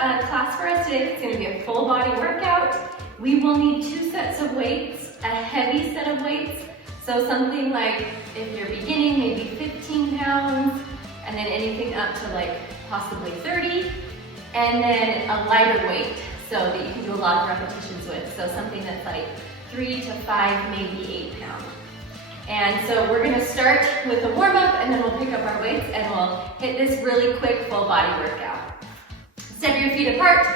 class for us today. It's going to be a full body workout. We will need 2 sets of weights, a heavy set of weights. So something like, if you're beginning, maybe 15 pounds, and then anything up to like possibly 30, and then a lighter weight so that you can do a lot of repetitions with. So something that's like 3 to 5, maybe 8 pounds. And so we're gonna start with a warm up, and then we'll pick up our weights and we'll hit this really quick full body workout. Step your feet apart,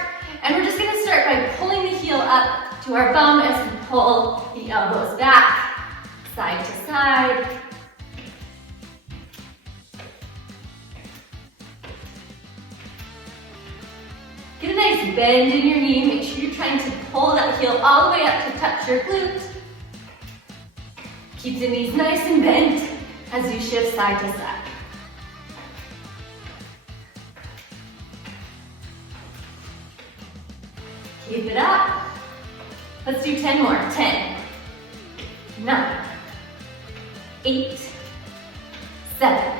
and we're just gonna start by pulling the heel up to our bum as we pull the elbows back, side to side. Get a nice bend in your knee. Make sure you're trying to pull that heel all the way up to touch your glute. Keep the knees nice and bent as you shift side to side. Keep it up. Let's do 10 more. 10, 9, 8, 7,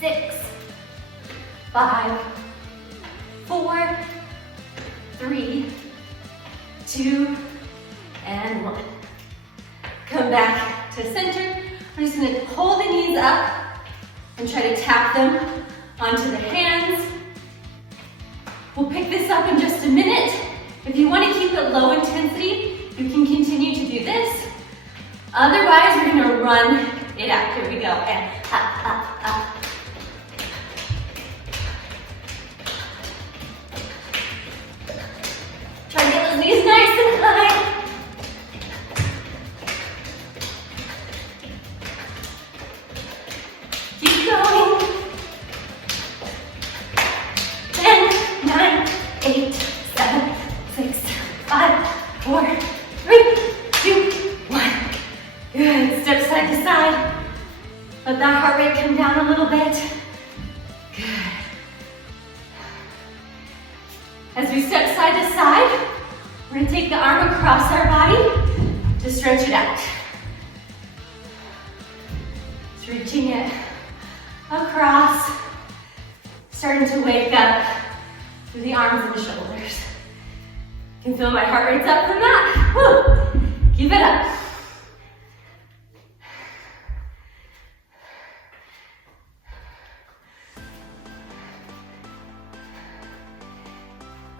6, 5, 4, 3, 2, and 1. Come back to center. We're just gonna pull the knees up and try to tap them onto the hands. We'll pick this up in just a minute. If you want to keep it low intensity, you can continue to do this. Otherwise, we're gonna run it out. Here we go, and up, up, up. Try to get those knees nice and high. Keep going. 10, 9, 8, 7, 6, 5, 4, 3, 2, 1. Good. Step side to side. Let that heart rate come down a little bit. Good. As we step side to side, we're going to take the arm across our body to stretch it out. Just reaching it across, starting to wake up through the arms and the shoulders. You can feel my heart rate's up from that. Woo. Keep it up.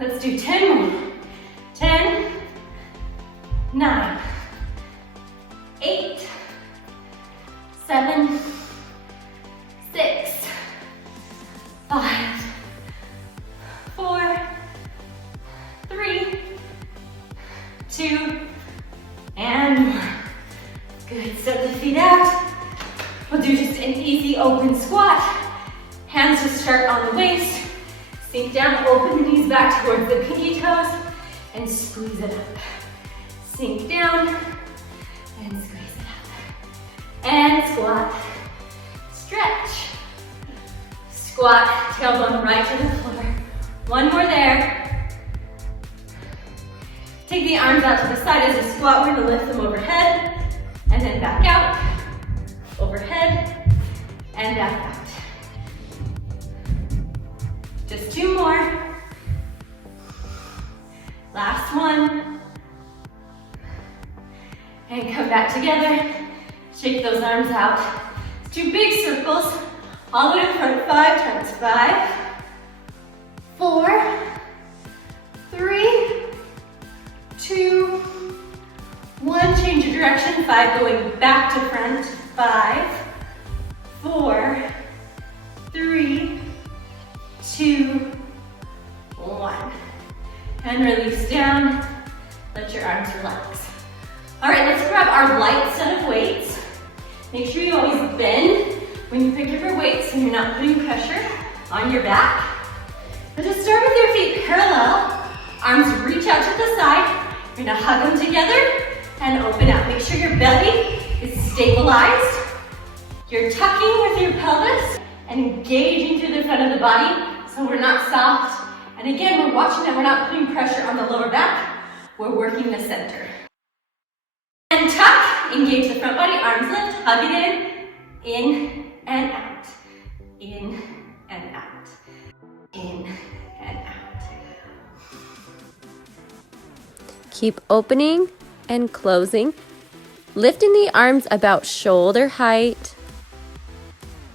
Let's do 10 more. 10, 9, 8, 7, 6, 5, 4, 3, 2, and 1. Good. Step the feet out. We'll do just an easy open squat. Hands just start on the waist. Sink down, open the knees back towards the pinky toes, and squeeze it up. Sink down, and squeeze it up. And squat. Stretch. Squat, tailbone right to the floor. One more there. Take the arms out to the side as you squat. We're gonna lift them overhead, and then back out. Overhead, and back out. Just 2 more. Last one. And come back together. Shake those arms out. 2 big circles. All the way in front. 5 times 5. 4, 3, 2, 1. Change your direction. 5 going back to front. 5, 4, 3, 2, 1. And release down. Let your arms relax. All right, let's grab our light set of weights. Make sure you always bend when you pick up your weights so you're not putting pressure on your back. But just start with your feet parallel. Arms reach out to the side. You're gonna hug them together and open out. Make sure your belly is stabilized. You're tucking with your pelvis and engaging through the front of the body so we're not soft. And again, we're watching that we're not putting pressure on the lower back. We're working the center. And tuck, engage the front body, arms lift, hug it in and out, in and out, in and out. Keep opening and closing. Lifting the arms about shoulder height.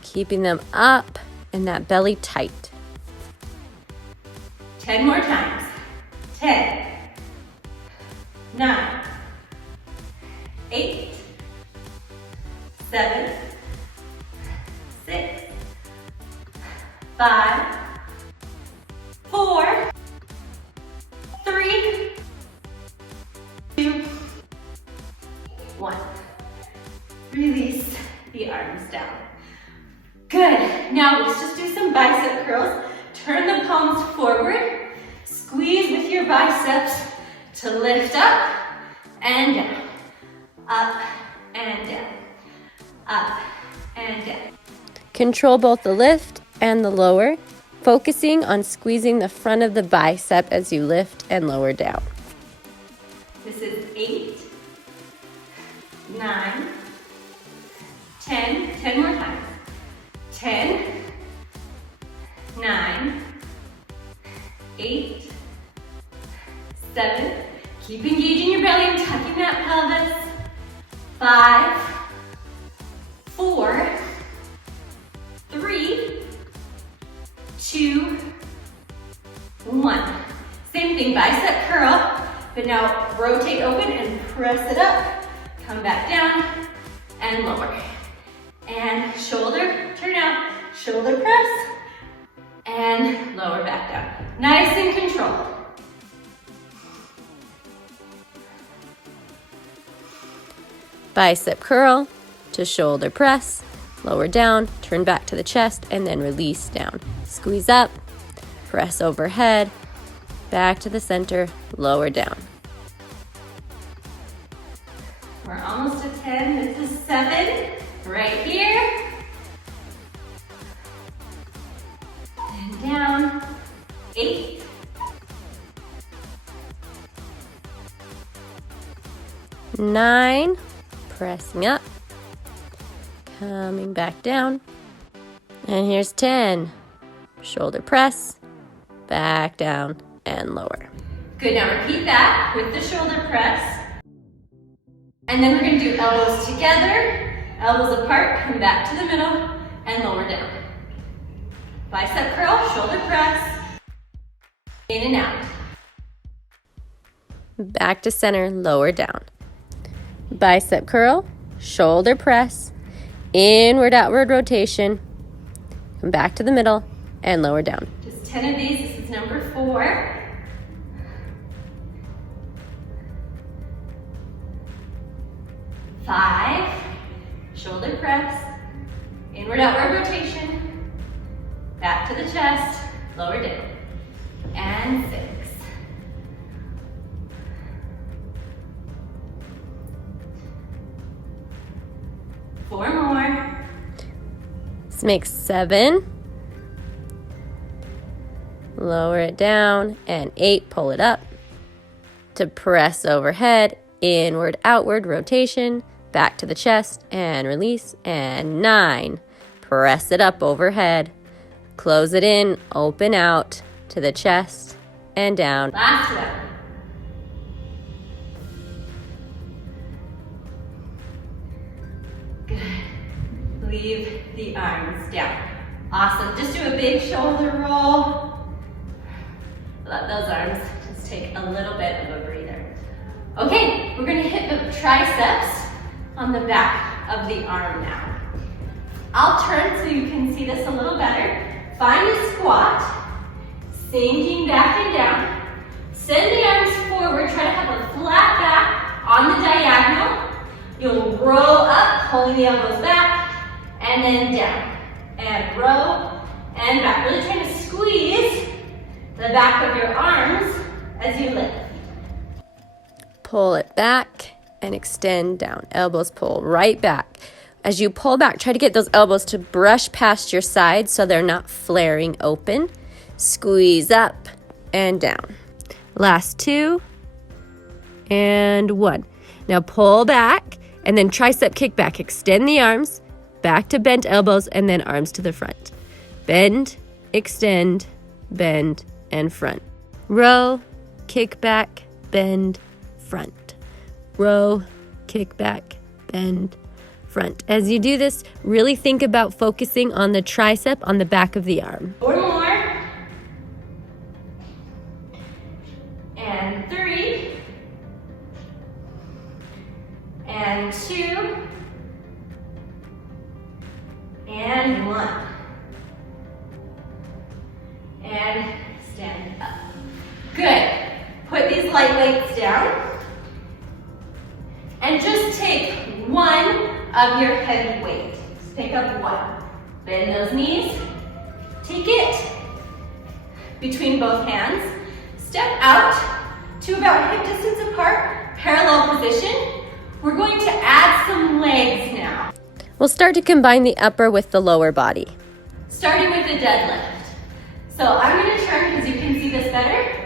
Keeping them up and that belly tight. 10 more times. 10, 9, 8, 7, 6, 5, 4, 3, 2, 1. Release the arms down. Good. Now let's just do some bicep curls. Turn the palms forward. Squeeze with your biceps to lift up and down. Up and down. Up and down. Control both the lift and the lower, focusing on squeezing the front of the bicep as you lift and lower down. This is 8, 9, 10. 10 more times. 10, 9, 8, 7. Keep engaging your belly and tucking that pelvis. 5, 4, 3, 2, 1. Same thing, bicep curl, but now rotate open and press it up. Come back down and lower. And shoulder, turn out, shoulder press, and lower back down. Nice and controlled. Bicep curl to shoulder press, lower down, turn back to the chest, and then release down. Squeeze up, press overhead, back to the center, lower down. We're almost at 10, this is 7, right here. And down, 8. 9, pressing up, coming back down. And here's 10, shoulder press, back down and lower. Good, now repeat that with the shoulder press. And then we're gonna do elbows together, elbows apart, come back to the middle, and lower down. Bicep curl, shoulder press, in and out. Back to center, lower down. Bicep curl, shoulder press, inward, outward rotation, come back to the middle, and lower down. Just 10 of these, this is number 4. Five, shoulder press, inward, outward rotation, back to the chest, lower down, and 6. Four more. This makes 7. Lower it down, and 8, pull it up to press overhead, inward, outward rotation, back to the chest, and release, and 9. Press it up overhead, close it in, open out to the chest, and down. Last one. Good. Leave the arms down. Awesome. Just do a big shoulder roll. Let those arms just take a little bit of a breather. Okay, we're gonna hit the triceps on the back of the arm now. I'll turn so you can see this a little better. Find a squat, sinking back and down. Send the arms forward, try to have a flat back on the diagonal. You'll roll up, pulling the elbows back, and then down. And roll, and back. Really trying to squeeze the back of your arms as you lift. Pull it back and extend down. Elbows pull right back. As you pull back, try to get those elbows to brush past your sides so they're not flaring open. Squeeze up and down. Last 2 and 1. Now pull back and then tricep kick back. Extend the arms, back to bent elbows, and then arms to the front. Bend, extend, bend, and front. Row, kick back, bend, front. Row, kick back, bend, front. As you do this, really think about focusing on the tricep on the back of the arm. 4 more. And 3. And 2. And 1. And stand up. Good. Put these light weights down. And just take one of your heavy weight. Just pick up one. Bend those knees. Take it between both hands. Step out to about hip distance apart, parallel position. We're going to add some legs now. We'll start to combine the upper with the lower body. Starting with the deadlift. So I'm going to turn because you can see this better.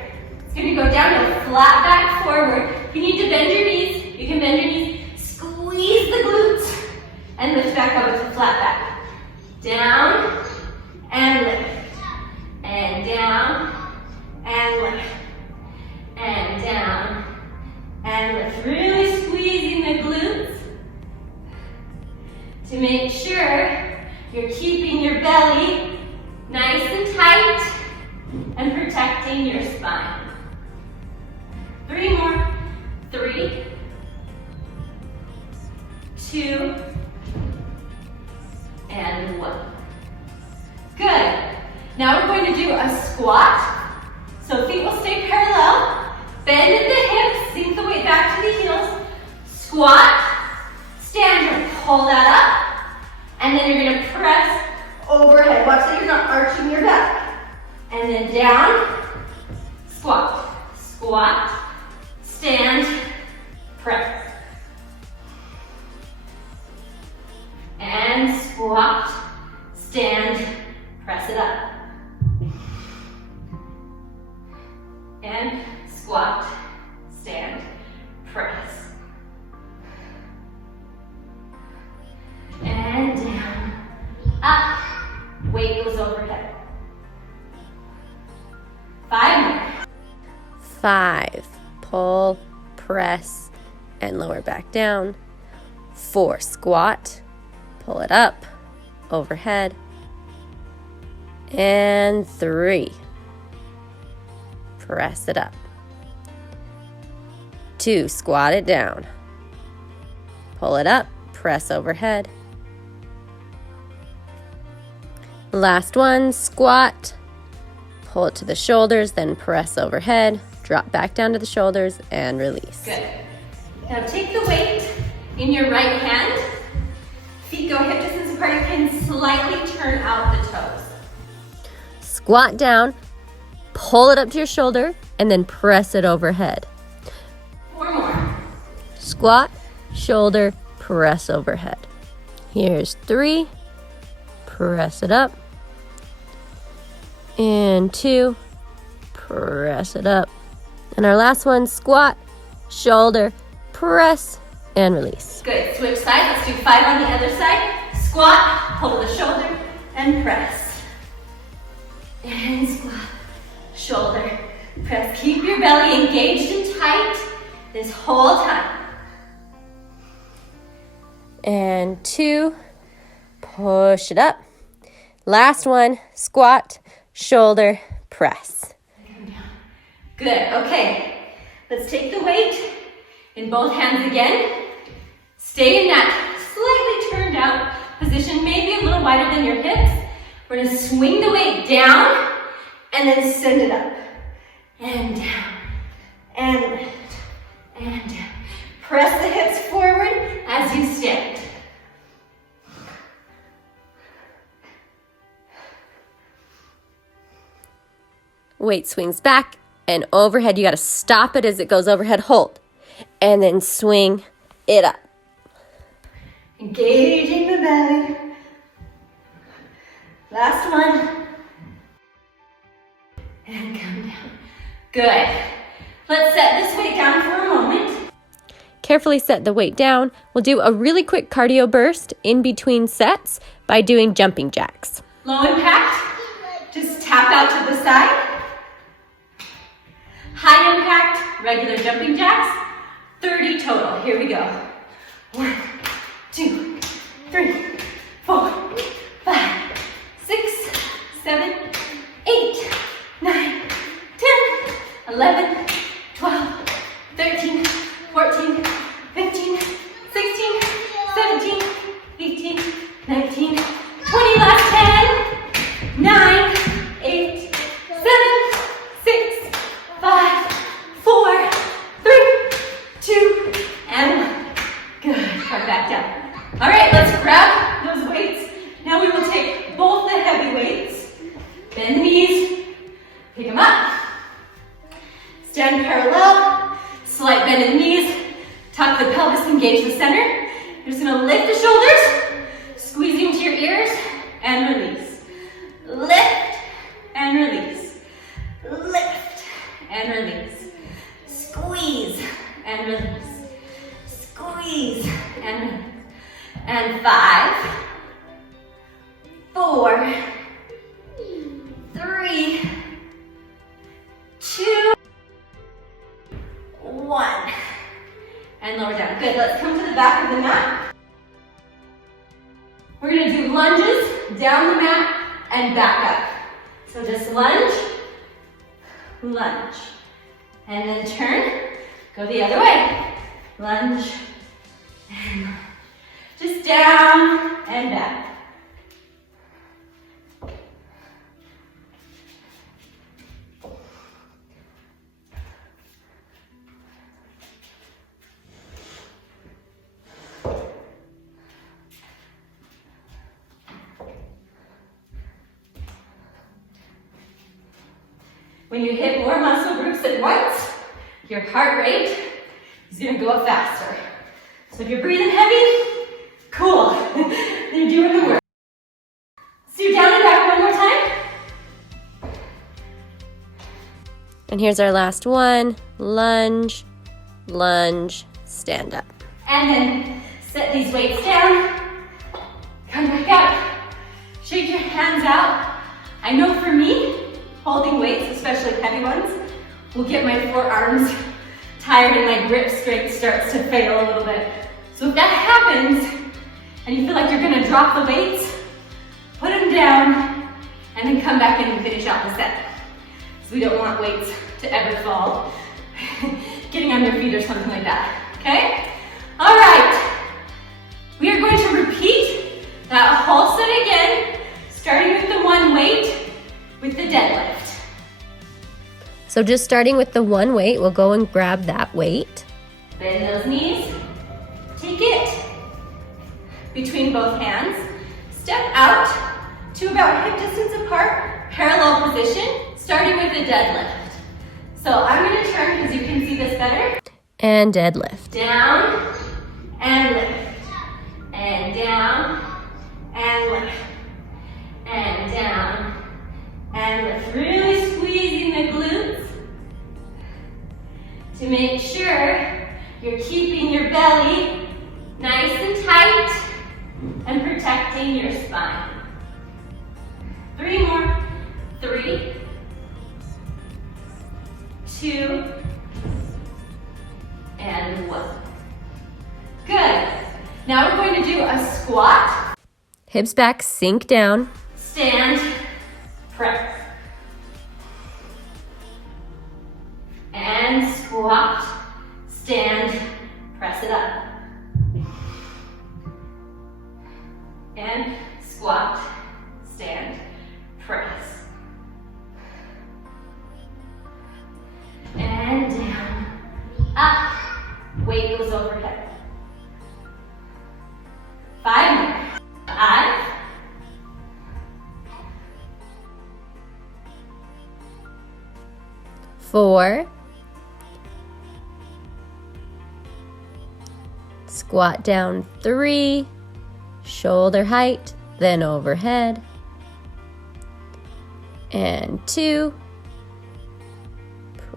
It's going to go down to flat back forward. If you need to bend your knees, you can bend your knees. Squeeze the glutes and lift back up with a flat back. Down and lift. And down and lift. And down and lift. Really squeezing the glutes to make sure you're keeping your belly nice and tight and protecting your spine. 3 more. 3, 2, and 1. Good. Now we're going to do a squat. So feet will stay parallel. Bend at the hips, sink the weight back to the heels. Squat, stand here, pull that up, and then you're going to press overhead. Watch that you're not arching your back. And then down, squat, squat, stand, press. And squat, stand, press it up. And squat, stand, press. And down, up, weight goes overhead. 5 more. 5, pull, press, and lower back down. 4, squat, pull it up, overhead. And 3, press it up. 2, squat it down, pull it up, press overhead. Last one, squat, pull it to the shoulders, then press overhead, drop back down to the shoulders, and release. Good. Now take the weight in your right hand. Feet go hip distance apart. You can slightly turn out the toes. Squat down, pull it up to your shoulder, and then press it overhead. 4 more. Squat, shoulder, press overhead. Here's 3, press it up. And 2, press it up. And our last one, squat, shoulder, press, and release. Good. Switch sides. Let's do 5 on the other side. Squat, pull to the shoulder, and press. And squat, shoulder, press. Keep your belly engaged and tight this whole time. And 2, push it up. Last one, squat, shoulder, press. Good. Okay. Let's take the weight in both hands again. Stay in that slightly turned out position, maybe a little wider than your hips. We're going to swing the weight down and then send it up. And down. And lift. And down. Press the hips forward as you stand. Weight swings back and overhead. You got to stop it as it goes overhead. Hold. And then swing it up. Engaging the belly. Last one. And come down. Good. Let's set this weight down for a moment. Carefully set the weight down. We'll do a really quick cardio burst in between sets by doing jumping jacks. Low impact. Just tap out to the side. High impact, regular jumping jacks. 3 total. Here we go. 1, 2, 3, 4, 5, 6, 7, 8, 9, 10, 11, 12, 13, 14, 15, 16, 17, 18, 19, 20. Last 10, 9, 8, 7, 6, 5, 4, 3, 2, and 1. Good. Come back down. All right, let's grab those weights. Now we will take both the heavy weights, bend the knees, pick them up, stand parallel, slight bend in the knees, tuck the pelvis, engage the center. You're just gonna lift the shoulders, squeezing to your ears, and release. Lift and release. Lift and release. Squeeze and release. Squeeze and release. And 5, 4, 3, 2, 1. And lower down. Good. Let's come to the back of the mat. We're going to do lunges down the mat and back up. So just lunge, lunge, and then turn. Go the other way. Lunge and lunge. Just down and back. When you hit more muscle groups at once, your heart rate is going to go up faster. So if you're breathing heavy, cool. You're doing the work. Let's do down and back one more time. And here's our last one. Lunge, lunge, stand up. And then set these weights down. Come back up. Shake your hands out. I know for me, holding weights, especially heavy ones, will get my forearms tired and my grip strength starts to fail a little bit. So if that happens and you feel like you're gonna drop the weights, put them down and then come back in and finish out the set. So we don't want weights to ever fall, getting on your feet or something like that, okay? All right, we are going to repeat that whole set again, starting with the one weight with the deadlift. So just starting with the one weight, we'll go and grab that weight. Bend those knees. Take it between both hands. Step out to about hip distance apart, parallel position, starting with the deadlift. So I'm going to turn because you can see this better. And deadlift. Down and lift. And down and lift. And down and lift. Really squeezing the glutes to make sure you're keeping your belly nice and tight and protecting your spine. 3 more. 3, 2, and 1. Good. Now we're going to do a squat. Hips back, sink down. Stand, press. And squat, stand, press it up. And squat, stand, press. And down, up, weight goes overhead. 5 more. 5, 4, squat down 3, shoulder height, then overhead, and 2,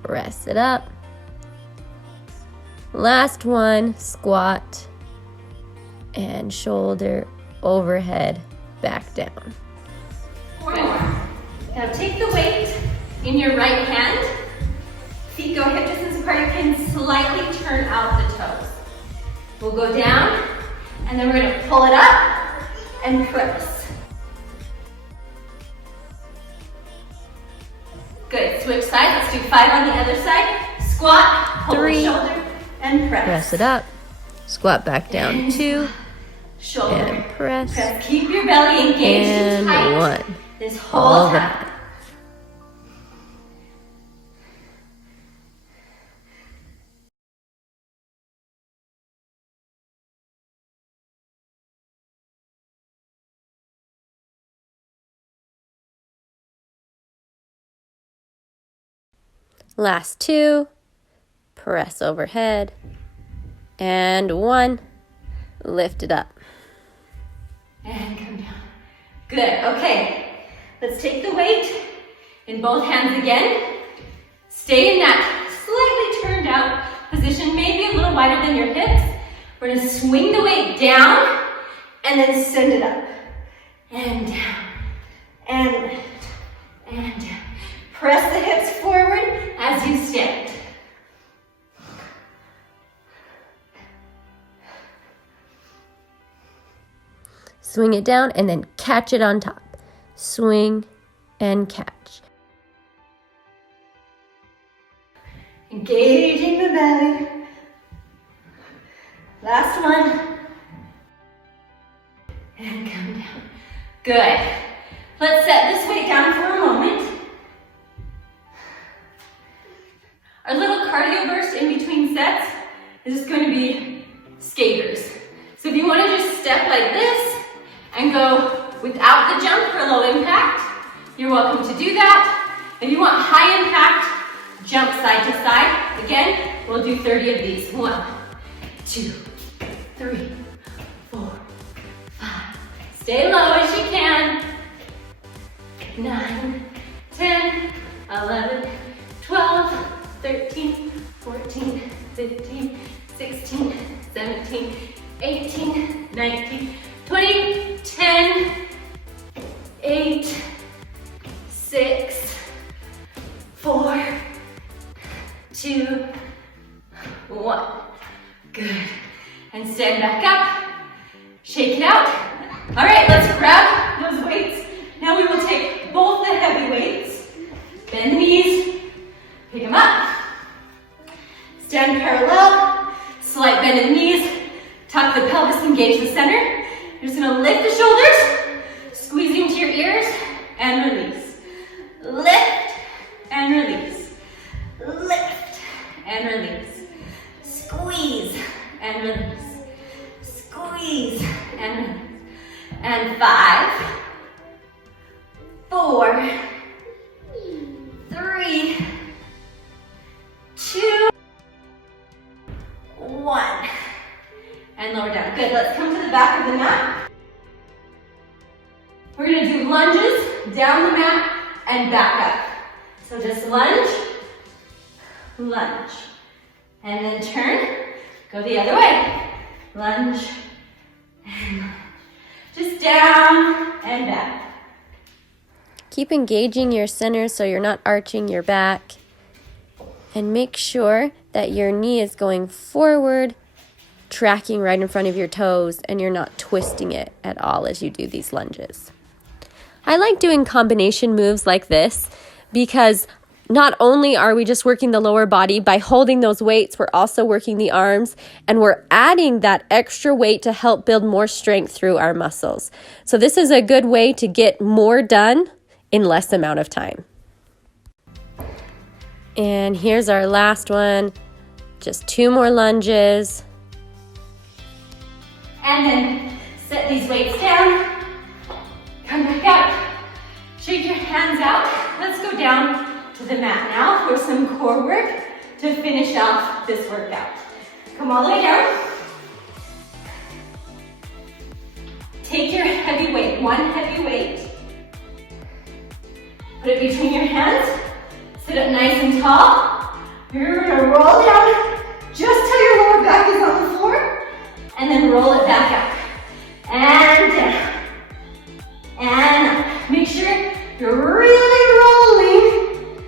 press it up. Last one, squat and shoulder overhead, back down. 4 more. Now take the weight in your right hand. Feet go hip distance apart. You can slightly turn out the toes. We'll go down, and then we're gonna pull it up and press. Good, switch sides. Let's do 5 on the other side. Squat, pull the shoulder, and press. Press it up. Squat back down, And 2. Shoulder. And press. Keep your belly engaged And tight. 1. This whole All time. that. Last 2. Press overhead. And 1. Lift it up. And come down. Good, okay. Let's take the weight in both hands again. Stay in that slightly turned out position, maybe a little wider than your hips. We're gonna swing the weight down and then send it up. And down, and lift, and down. Press the hips forward as you stand. Swing it down and then catch it on top. Swing and catch. Engaging the belly. Last one. And come down. Good. Let's set this weight down for a moment. Our little cardio burst in between sets is just going to be skaters. So if you want to just step like this and go without the jump for low impact, you're welcome to do that. If you want high impact, jump side to side. Again, we'll do 30 of these. 1, 2, 3, 4, 5. Stay low as you can. 9, 10, 11, 12, 13, 14, 15, 16, 17, 18, 19, 20, 10, 8, 6, 4, 2, 1. Good. And stand back up. Shake it out. All right, let's grab those weights. Now we will take both the heavy weights. Bend the knees. Pick them up. Stand parallel. Slight bend in the knees. Tuck the pelvis, engage the center. You're just gonna lift the shoulders, squeezing to your ears, and release. Lift and release. Lift and release. Squeeze and release. Squeeze and release. And 5, 4, 3, 2, 1. And lower down. Good, let's come to the back of the mat. We're gonna do lunges down the mat and back up. So just lunge, lunge, and then turn, go the other way. Lunge, and lunge. Just down and back. Keep engaging your center so you're not arching your back. And make sure that your knee is going forward, tracking right in front of your toes, and you're not twisting it at all as you do these lunges. I like doing combination moves like this because not only are we just working the lower body, by holding those weights, we're also working the arms, and we're adding that extra weight to help build more strength through our muscles. So this is a good way to get more done in less amount of time. And here's our last one. Just 2 more lunges. And then set these weights down. Come back up. Shake your hands out. Let's go down to the mat now for some core work to finish off this workout. Come all the way down. Take your heavy weight, one heavy weight. Put it between your hands. Sit up nice and tall. You're gonna roll down just till your lower back is on the floor, and then roll it back up. And down. And up. Make sure you're really rolling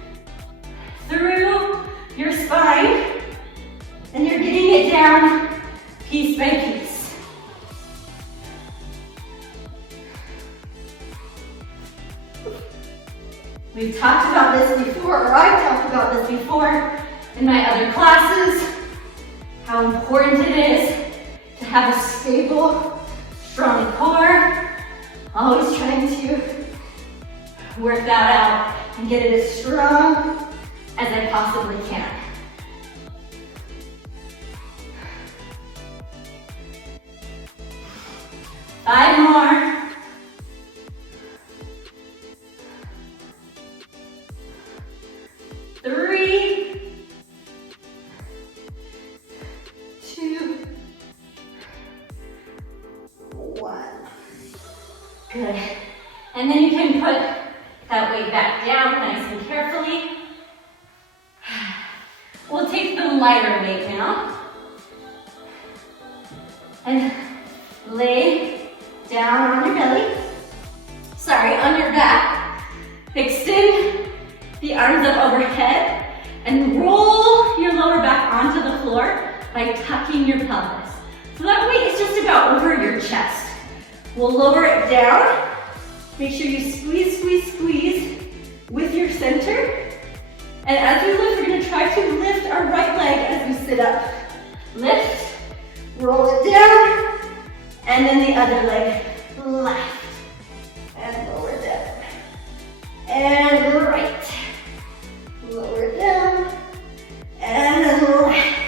through your spine, and you're getting it down piece by talked about this before, or I've talked about this before in my other classes, how important it is to have a stable, strong core. Always trying to work that out and get it as strong as I possibly can. Five more. Three, two, one. Good. And then you can put that weight back down nice and carefully. We'll take the lighter weight now and lay down on your belly. Sorry, on your back. Extend the arms up overhead and roll your lower back onto the floor by tucking your pelvis. So that weight is just about over your chest. We'll lower it down. Make sure you squeeze, squeeze, squeeze with your center. And as we lift, we're gonna try to lift our right leg as we sit up. Lift, roll it down, and then the other leg left. And lower down. And right. Lower down, and then left.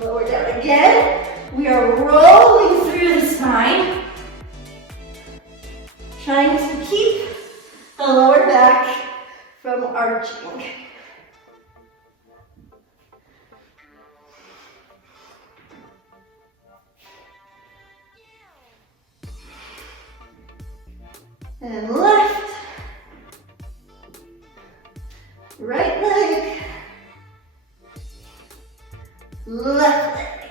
Lower down again. We are rolling through the spine, trying to keep the lower back from arching. And left. Right leg, left leg,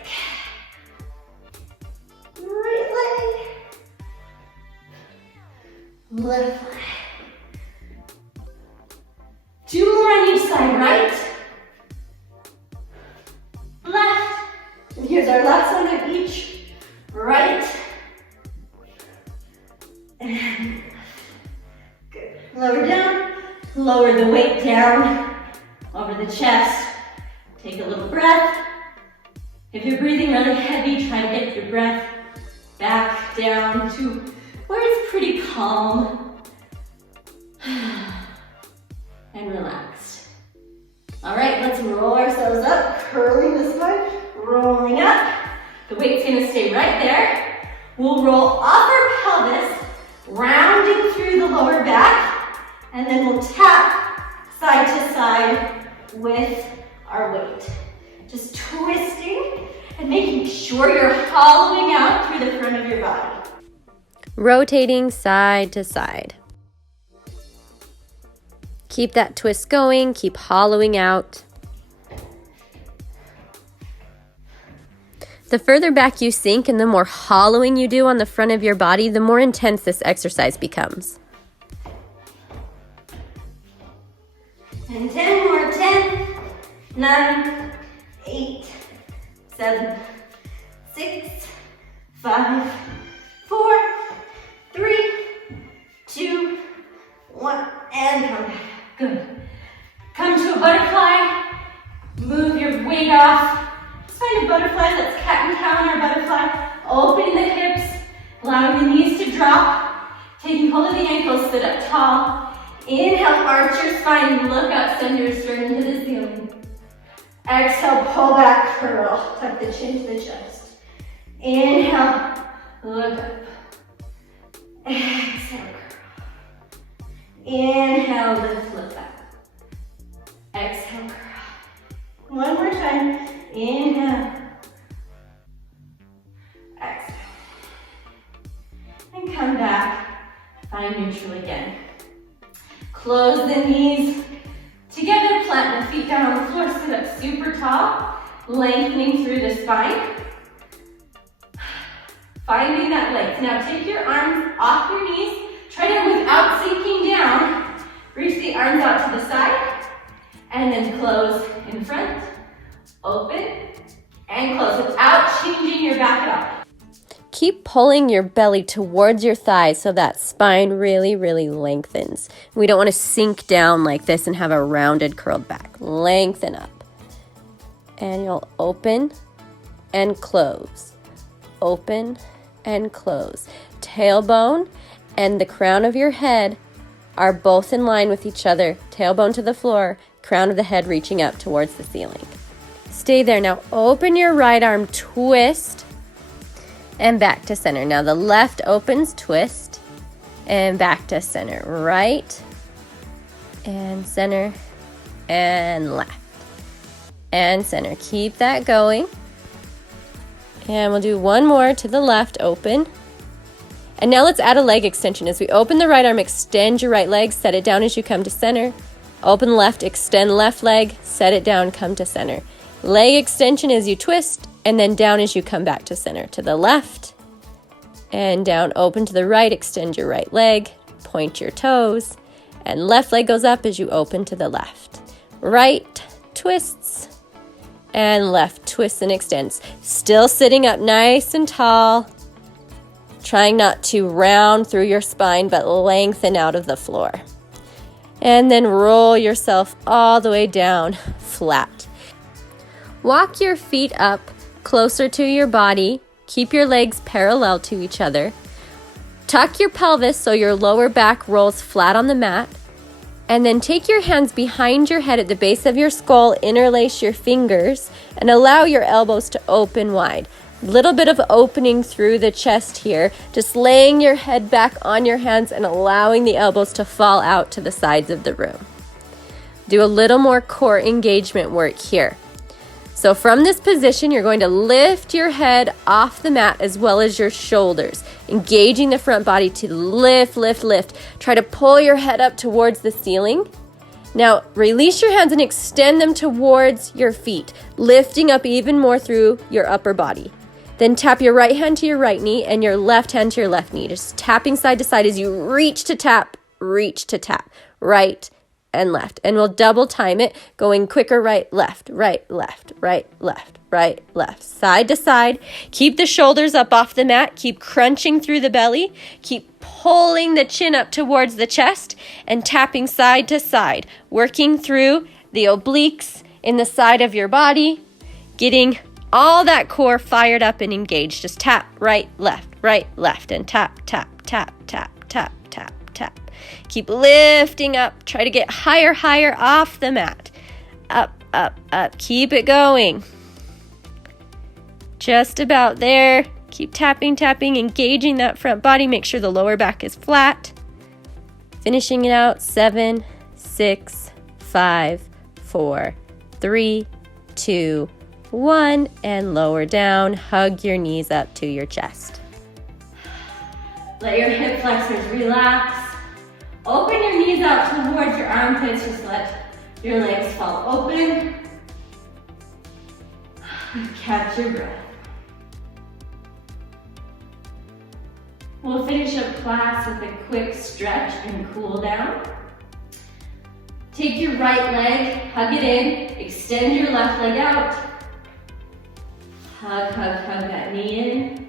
right leg, left leg. Two more on each side, right, left, and here's our last one of each, right, and left. Good. Lower down. Lower the weight down over the chest. Take a little breath. If you're breathing really heavy, try to get your breath back down to where it's pretty calm and relaxed. All right, let's roll ourselves up, curling the spine, rolling up. The weight's gonna stay right there. We'll roll off our pelvis, rounding through the lower back, and then we'll tap side to side with our weight. Just twisting and making sure you're hollowing out through the front of your body. Rotating side to side. Keep that twist going, keep hollowing out. The further back you sink and the more hollowing you do on the front of your body, the more intense this exercise becomes. And 10 more, 10, 9, 8, 7, 6, 5, 4, 3, 2, 1, and come back. Good. Come to a butterfly, move your weight off. Just find a butterfly, let's cat and cow in our butterfly. Opening the hips, allowing the knees to drop, taking hold of the ankles, sit up tall. Inhale, arch your spine, look up, send your sternum to the ceiling. Exhale, pull back, curl, tuck the chin to the chest. Inhale, look up. Exhale, curl. Inhale, lift, look up. Exhale, curl. One more time. Inhale. Exhale. And come back, find neutral again. Close the knees together, plant the feet down on the floor, sit up super tall, lengthening through the spine. Finding that length. Now take your arms off your knees, try to, without sinking down, reach the arms out to the side, and then close in front, open, and close without changing your back at all. keep pulling your belly towards your thighs so that spine really, really lengthens. We don't want to sink down like this and have a rounded, curled back. Lengthen up. And you'll open and close. Open and close. Tailbone and the crown of your head are both in line with each other. Tailbone to the floor, crown of the head reaching up towards the ceiling. Stay there. Now open your right arm, twist, and back to center. Now the left opens, twist, and back to center. Right, and center, and left, and center. Keep that going. And we'll do one more to the left, open. And now let's add a leg extension. As we open the right arm, extend your right leg, set it down as you come to center. Open left, extend left leg, set it down, come to center. Leg extension as you twist, and then down as you come back to center. To the left, and down, open to the right, extend your right leg, point your toes, and left leg goes up as you open to the left. Right twists, and left twists and extends. Still sitting up nice and tall. Trying not to round through your spine, but lengthen out of the floor. And then roll yourself all the way down flat. Walk your feet up closer to your body. Keep your legs parallel to each other. Tuck your pelvis so your lower back rolls flat on the mat. And then take your hands behind your head at the base of your skull, interlace your fingers, and allow your elbows to open wide. Little bit of opening through the chest here, just laying your head back on your hands and allowing the elbows to fall out to the sides of the room. Do a little more core engagement work here. So from this position, you're going to lift your head off the mat as well as your shoulders, engaging the front body to lift, lift, lift. Try to pull your head up towards the ceiling. Now, release your hands and extend them towards your feet, lifting up even more through your upper body. Then tap your right hand to your right knee and your left hand to your left knee. Just tapping side to side as you reach to tap, right and left. And we'll double time it, going quicker, right, left, right, left, right, left, right, left, side to side. Keep the shoulders up off the mat. Keep crunching through the belly. Keep pulling the chin up towards the chest and tapping side to side, working through the obliques in the side of your body, getting all that core fired up and engaged. Just tap, right, left, and tap, tap, tap, tap, tap, tap, tap. Keep lifting up. Try to get higher, higher off the mat. Up, up, up. Keep it going. Just about there. Keep tapping, tapping, engaging that front body. Make sure the lower back is flat. Finishing it out. 7, 6, 5, 4, 3, 2, 1, and lower down. Hug your knees up to your chest. Let your hip flexors relax. Open your knees out towards your armpits. Just let your legs fall open. Catch your breath. We'll finish up class with a quick stretch and cool down. Take your right leg, hug it in, extend your left leg out. Hug, hug, hug that knee in.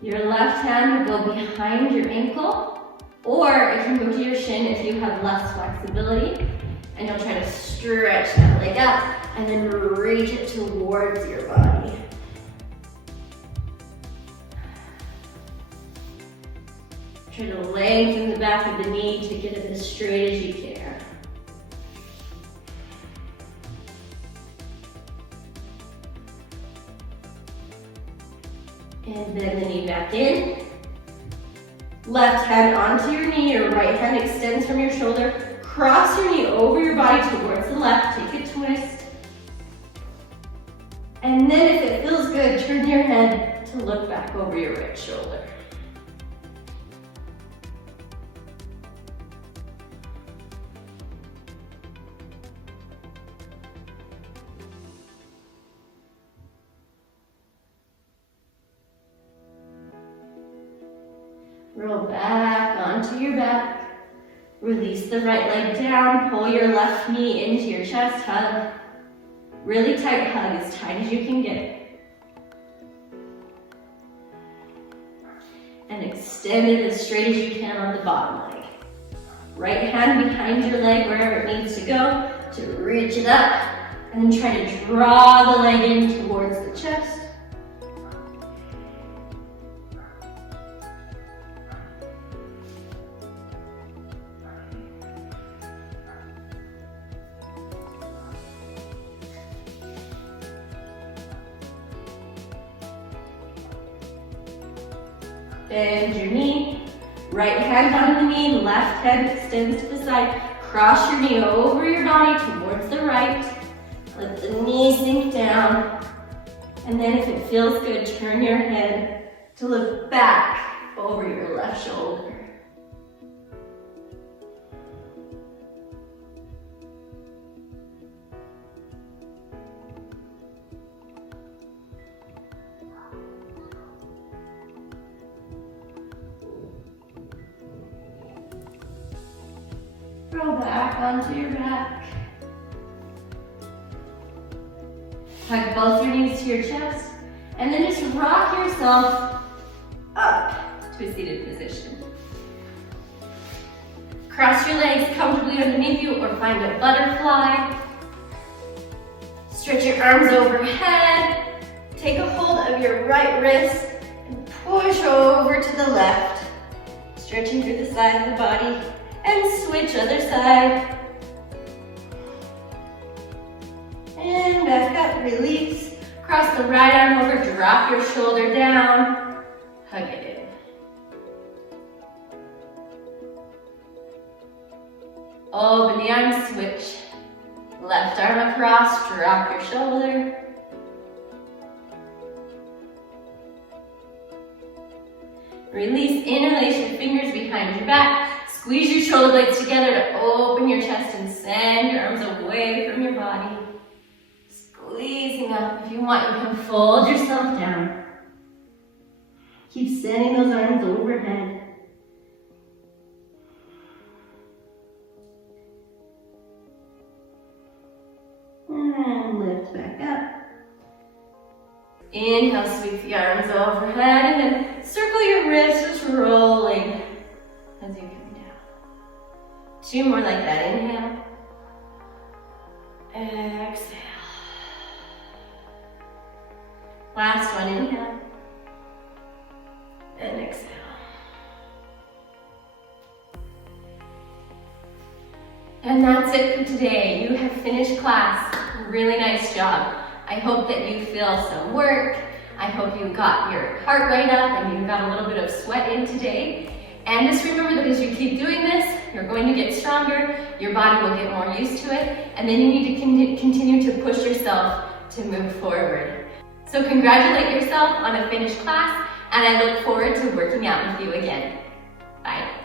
Your left hand will go behind your ankle, or it can go to your shin if you have less flexibility. And you'll try to stretch that leg up and then reach it towards your body. Try to lengthen the back of the knee to get it as straight as you can. And bend the knee back in. Left hand onto your knee, your right hand extends from your shoulder. Cross your knee over your body towards the left, take a twist. And then if it feels good, turn your head to look back over your right shoulder. Roll back onto your back. Release the right leg down. Pull your left knee into your chest. Hug. Really tight hug, as tight as you can get. And extend it as straight as you can on the bottom leg. Right hand behind your leg wherever it needs to go to reach it up. And then try to draw the leg in towards the chest. Bend your knee, right hand on the knee, left hand extends to the side. Cross your knee over your body towards the right. Let the knee sink down. And then if it feels good, turn your head to look back over your left shoulder. Roll back onto your back. Hug both your knees to your chest, and then just rock yourself up to a seated position. Cross your legs comfortably underneath you or find a butterfly. Stretch your arms overhead. Take a hold of your right wrist and push over to the left. Stretching through the side of the body. And switch other side. And back up, release. Cross the right arm over, drop your shoulder down. Hug it in. Open the arms, switch. Left arm across, drop your shoulder. Release, interlace your fingers behind your back. Squeeze your shoulder blades together to open your chest and send your arms away from your body. Squeezing up. If you want, you can fold yourself down. Keep sending those arms overhead. And lift back up. Inhale, sweep the arms overhead, and then circle your wrists, just rolling as you come down. 2 more like that. Inhale. Exhale. Last one. Inhale. And exhale. And that's it for today. You have finished class. Really nice job. I hope that you feel some work. I hope you got your heart rate up and you got a little bit of sweat in today. And just remember that as you keep doing this, you're going to get stronger, your body will get more used to it, and then you need to continue to push yourself to move forward. So congratulate yourself on a finished class, and I look forward to working out with you again. Bye.